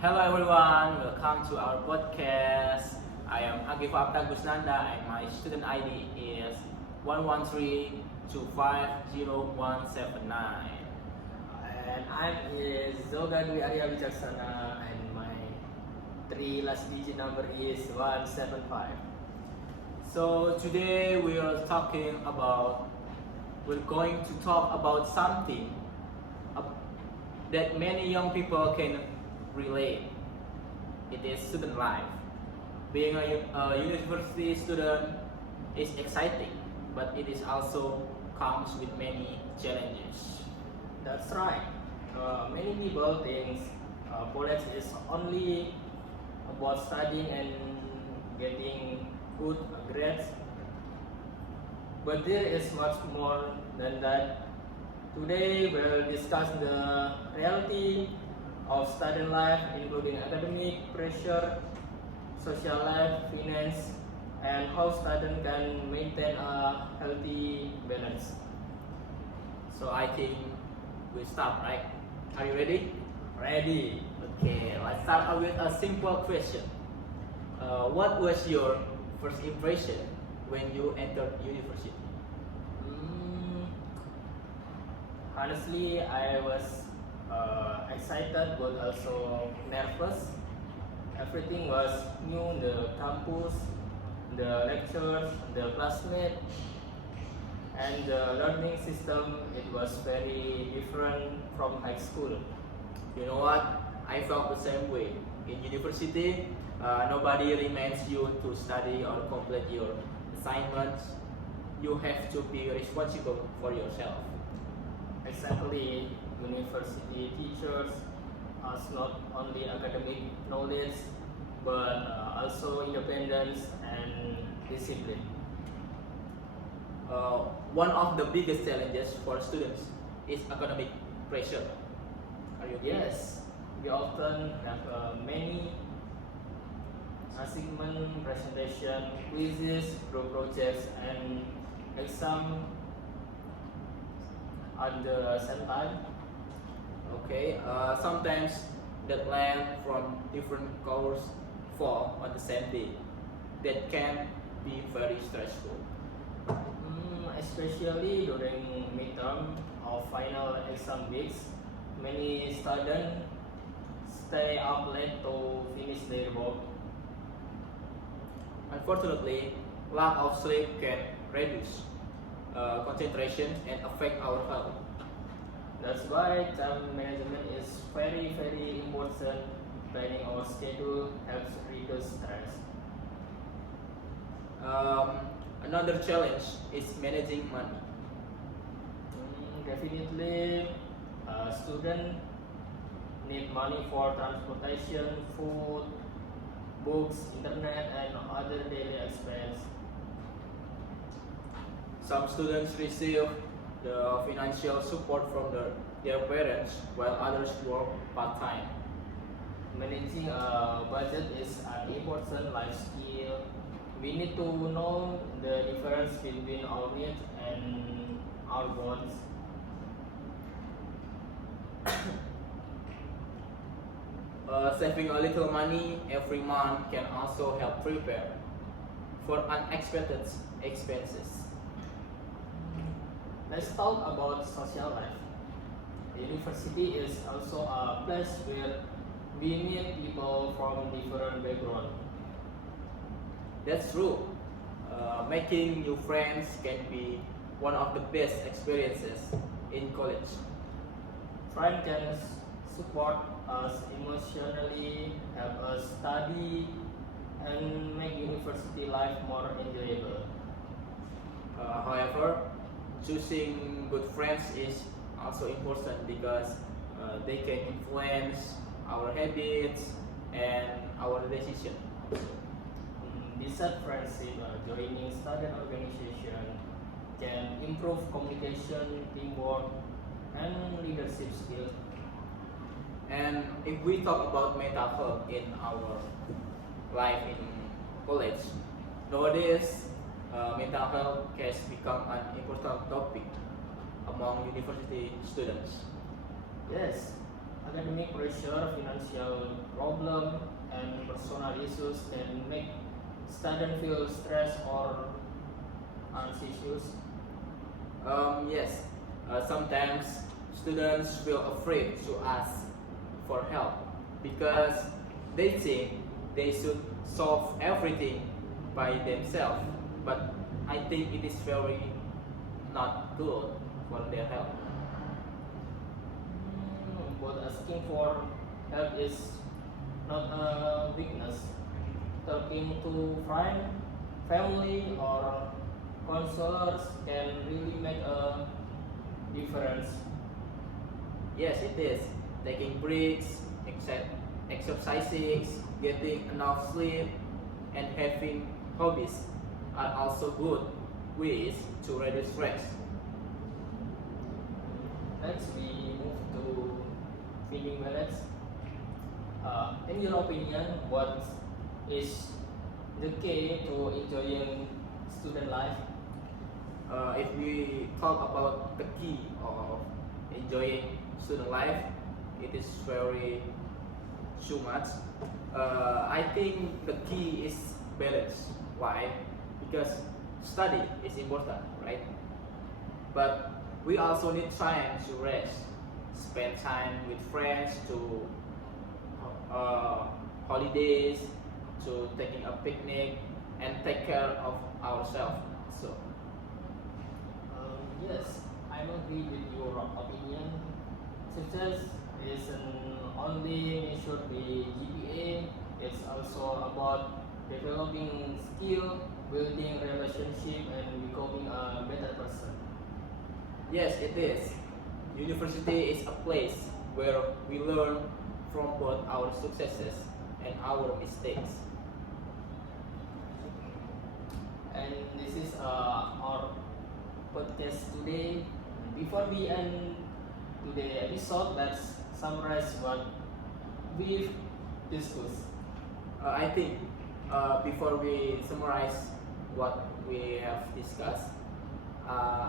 Hello everyone, welcome to our podcast. I am Agif Apta Gusnanda and my student ID is 113250179. And I'm is Zoga Dwi Arya Wicaksana and my three last digit number is 175. So today we're going to talk about something that many young people can relate. It is student life. Being a university student is exciting, but it is also comes with many challenges. That's right. Many people think college is only about studying and getting good grades, but there is much more than that. Today we'll discuss the reality of student life, including academic pressure, social life, finance, and how students can maintain a healthy balance. So I think we start, right? Are you ready? Ready? Okay, let's start out with a simple question. What was your first impression when you entered university? Mm, Honestly, I was excited but also nervous. Everything was new: the campus, the lectures, the classmates, and the learning system. It was very different from high school. You know what? I felt the same way. In university, nobody reminds you to study or complete your assignments. You have to be responsible for yourself. Exactly, university teachers has not only academic knowledge but also independence and discipline. One of the biggest challenges for students is academic pressure. Are you agree? Yes, we often have many assignment, presentation, quizzes, group projects, and exam at the same time. Okay. Sometimes deadline from different course fall on the same day. That can be very stressful. Especially during midterm or final exam weeks, many students stay up late to finish their work. Unfortunately, lack of sleep can reduce concentration and affect our health. That's why time management is very important. Planning our schedule helps reduce stress. Um, Another challenge is managing money. Definitely, students need money for transportation, food, books, internet, and other daily expense. Some students receive the financial support from their parents while others work part time. Managing a budget is an important life skill. We need to know the difference between our needs and our wants. Saving a little money every month can also help prepare for unexpected expenses. Let's talk about social life. University is also a place where we meet people from different backgrounds. That's true. Making new friends can be one of the best experiences in college. Friends can support us emotionally, help us study, and make university life more enjoyable. However, choosing good friends is also important because they can influence our habits and our decision. Besides friendship, joining student organization can improve communication, teamwork, and leadership skills. And if we talk about mental health in our life in college, nowadays mental health has become an important topic among university students. Yes, academic pressure, financial problem, and personal issues can make students feel stressed or anxious. Yes, sometimes students feel afraid to ask for help because they think they should solve everything by themselves. But I think it is very not good for their health. But asking for help is not a weakness. Talking to friend, family, or counselors can really make a difference. Yes, it is. Taking breaks, exercising, getting enough sleep, and having hobbies are also good ways to reduce stress. Next, we move to feeding balance. In your opinion, what is the key to enjoying student life? If we talk about the key of enjoying student life, it is very too much. I think the key is balance. Why? Because study is important, right? But we also need time to rest, spend time with friends, to holidays, to taking a picnic, and take care of ourselves. So Yes, I agree with your opinion. Success isn't only measured by GPA, it's also about developing skill, building relationship, and becoming a better person. yes, it is. University is a place where we learn from both our successes and our mistakes. And this is our podcast today. Before we end today's episode, let's summarize what we've discussed. I think before we summarize what we have discussed, uh,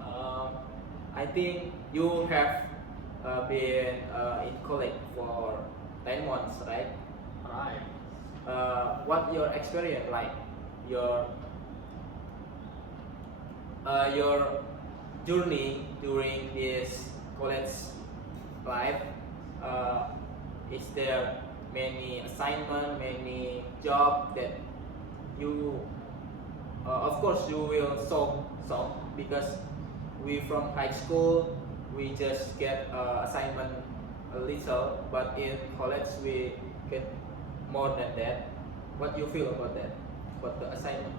uh, I think you have been in college for 10 months, right? Right. What your experience like? Your your journey during this college life, uh, is there many assignment, many job that you, of course you will solve some, because we from high school we just get assignment a little, but in college we get more than that. What you feel about that, about the assignment?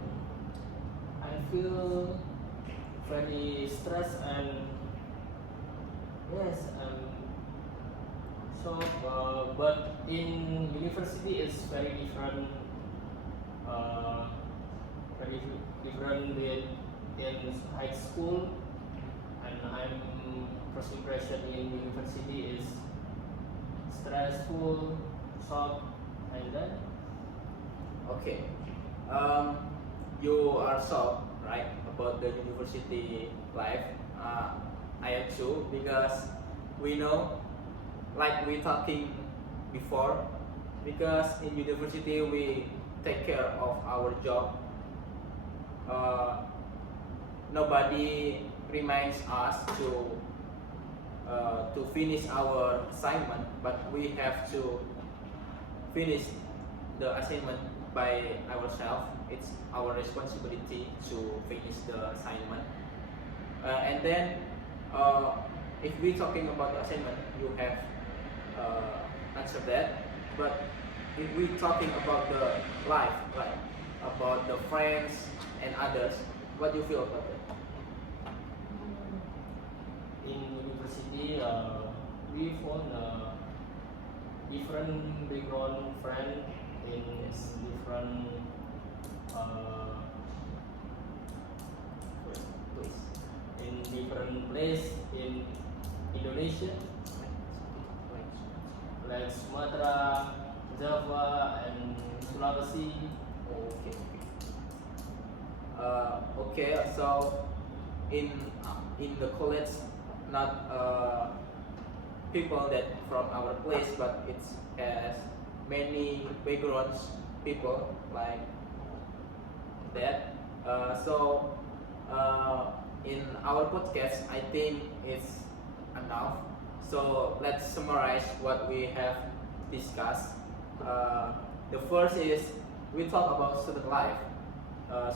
I feel very stressed and yes, so but in university it's very different, uh, very different with in high school, and I'm first impression in university is stressful, shock, and then Okay. Um, you are shocked, right, about the university life. I am too, because we know, like we talking before, because in university we take care of our job. Nobody reminds us to finish our assignment, but we have to finish the assignment by ourselves. It's our responsibility to finish the assignment. And then, uh, if we talking about the assignment, you have answered that. But if we talking about the life, like about the friends and others, what do you feel about that? in university we found different background friend in Yes. different uh, Please. in different place in Indonesia like Sumatera, Java, and Sulawesi. Okay. Okay. So in the college not people that from our place, but it has many backgrounds people like that. In our podcast, I think it's enough. So let's summarize what we have discussed. The first is we talk about student life.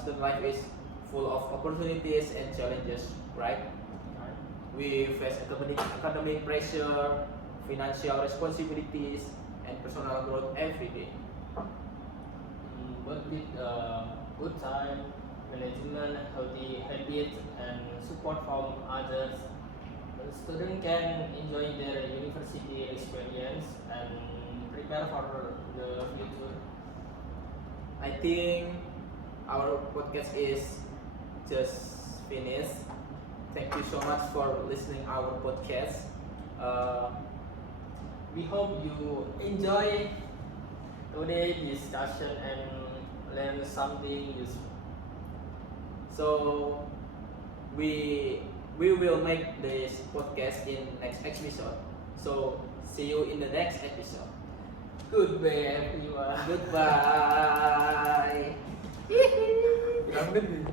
Student life is full of opportunities and challenges, right? We face academic pressure, financial responsibilities, and personal growth every day. But with good time, management, healthy habits, and support from others, the student can enjoy their university experience and prepare for the future. I think our podcast is just finished. Thank you so much for listening our podcast. Uh, We hope you enjoy today's discussion and learn something useful. so we will make this podcast in next episode. So see you in the next episode. Goodbye everyone. Goodbye. Yang gede.